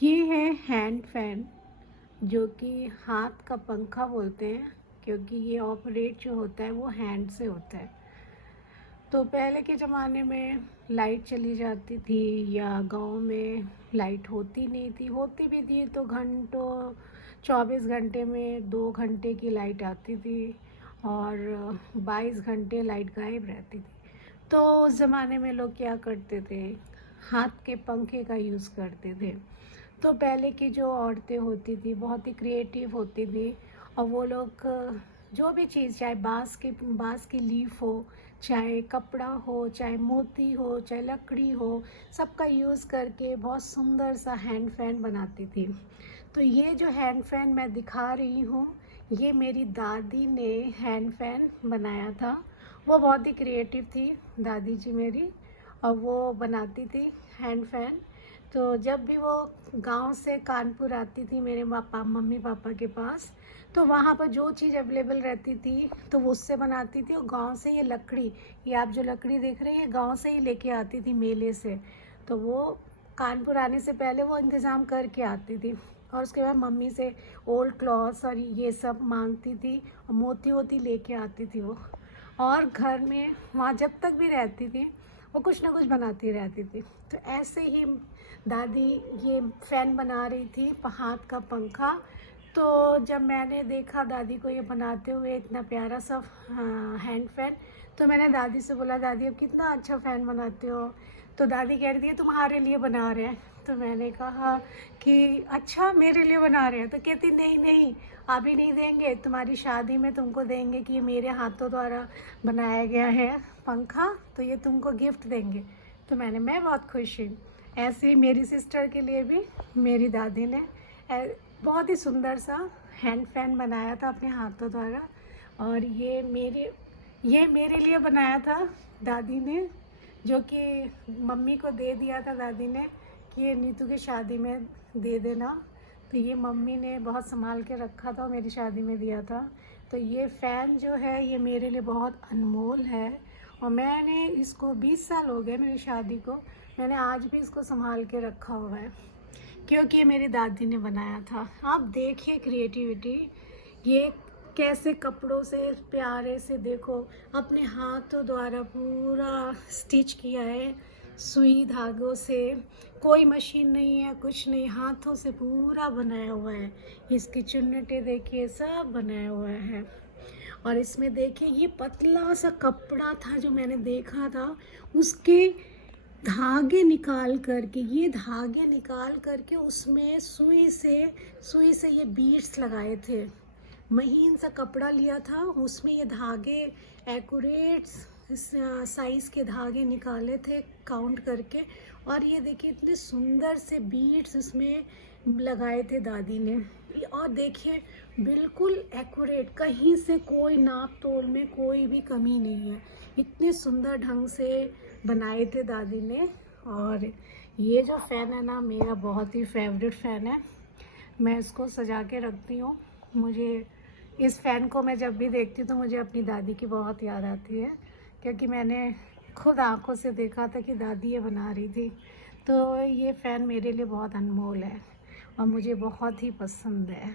ये है hand fan, जो कि हाथ का पंखा बोलते हैं, क्योंकि ये ऑपरेट जो होता है वो हैंड से होता है। तो पहले के ज़माने में लाइट चली जाती थी या गांव में लाइट होती नहीं थी, होती भी थी तो घंटों 24 घंटे में 2 घंटे की लाइट आती थी और 22 घंटे लाइट गायब रहती थी। तो उस ज़माने में लोग क्या करते थे, हाथ के पंखे का यूज़ करते थे। तो पहले की जो औरतें होती थी बहुत ही क्रिएटिव होती थी और वो लोग जो भी चीज़, चाहे बाँस की लीफ हो, चाहे कपड़ा हो, चाहे मोती हो, चाहे लकड़ी हो, सबका यूज़ करके बहुत सुंदर सा हैंड फैन बनाती थी। तो ये जो हैंड फैन मैं दिखा रही हूँ, ये मेरी दादी ने हैंड फैन बनाया था। वो बहुत ही क्रिएटिव थी दादी जी मेरी, और वो बनाती थी हैंड फैन। तो जब भी वो गांव से कानपुर आती थी मेरे मम्मी पापा के पास, तो वहाँ पर जो चीज़ अवेलेबल रहती थी तो वो उससे बनाती थी। और गांव से ये लकड़ी, ये आप जो लकड़ी देख रहे हैं, गांव से ही लेके आती थी मेले से। तो वो कानपुर आने से पहले वो इंतज़ाम करके आती थी और उसके बाद मम्मी से ओल्ड क्लॉथ्स और ये सब मांगती थी और मोती वोती लेके आती थी वो। और घर में वहाँ जब तक भी रहती थी वो कुछ ना कुछ बनाती रहती थी। तो ऐसे ही दादी ये फ़ैन बना रही थी, हाथ का पंखा। तो जब मैंने देखा दादी को ये बनाते हुए, इतना प्यारा सा हैंड फैन, तो मैंने दादी से बोला, दादी अब कितना अच्छा फ़ैन बनाते हो। तो दादी कह रही थी तुम्हारे लिए बना रहे हैं। तो मैंने कहा कि अच्छा मेरे लिए बना रहे हैं। तो कहती नहीं नहीं, अभी नहीं देंगे, तुम्हारी शादी में तुमको देंगे कि ये मेरे हाथों द्वारा बनाया गया है पंखा, तो ये तुमको गिफ्ट देंगे। तो मैं बहुत खुश हुई। ऐसे ही मेरी सिस्टर के लिए भी मेरी दादी ने बहुत ही सुंदर सा हैंड फैन बनाया था अपने हाथों द्वारा। और ये मेरे लिए बनाया था दादी ने, जो कि मम्मी को दे दिया था दादी ने कि ये नीतू की शादी में दे देना। तो ये मम्मी ने बहुत संभाल के रखा था और मेरी शादी में दिया था। तो ये फ़ैन जो है ये मेरे लिए बहुत अनमोल है और मैंने इसको 20 साल हो गए मेरी शादी को, मैंने आज भी इसको संभाल के रखा हुआ है क्योंकि ये मेरी दादी ने बनाया था। आप देखिए क्रिएटिविटी, ये कैसे कपड़ों से प्यारे से, देखो अपने हाथों द्वारा पूरा स्टिच किया है, सुई धागों से, कोई मशीन नहीं है, कुछ नहीं, हाथों से पूरा बनाया हुआ है। इसकी चुन्नटें देखिए, सब बनाया हुआ है। और इसमें देखिए ये पतला सा कपड़ा था जो मैंने देखा था, उसके धागे निकाल करके, ये धागे निकाल करके उसमें सुई से ये बीड्स लगाए थे। महीन सा कपड़ा लिया था, उसमें ये धागे एक्यूरेट साइज़ के धागे निकाले थे काउंट करके। और ये देखिए इतने सुंदर से बीड्स उसमें लगाए थे दादी ने। और देखिए बिल्कुल एक्यूरेट, कहीं से कोई नाप तोल में कोई भी कमी नहीं है, इतने सुंदर ढंग से बनाए थे दादी ने। और ये जो फ़ैन है ना, मेरा बहुत ही फेवरेट फ़ैन है, मैं इसको सजा के रखती हूँ। मुझे इस फ़ैन को मैं जब भी देखती हूँ तो मुझे अपनी दादी की बहुत याद आती है, क्योंकि मैंने खुद आंखों से देखा था कि दादी ये बना रही थी। तो ये फ़ैन मेरे लिए बहुत अनमोल है और मुझे बहुत ही पसंद है।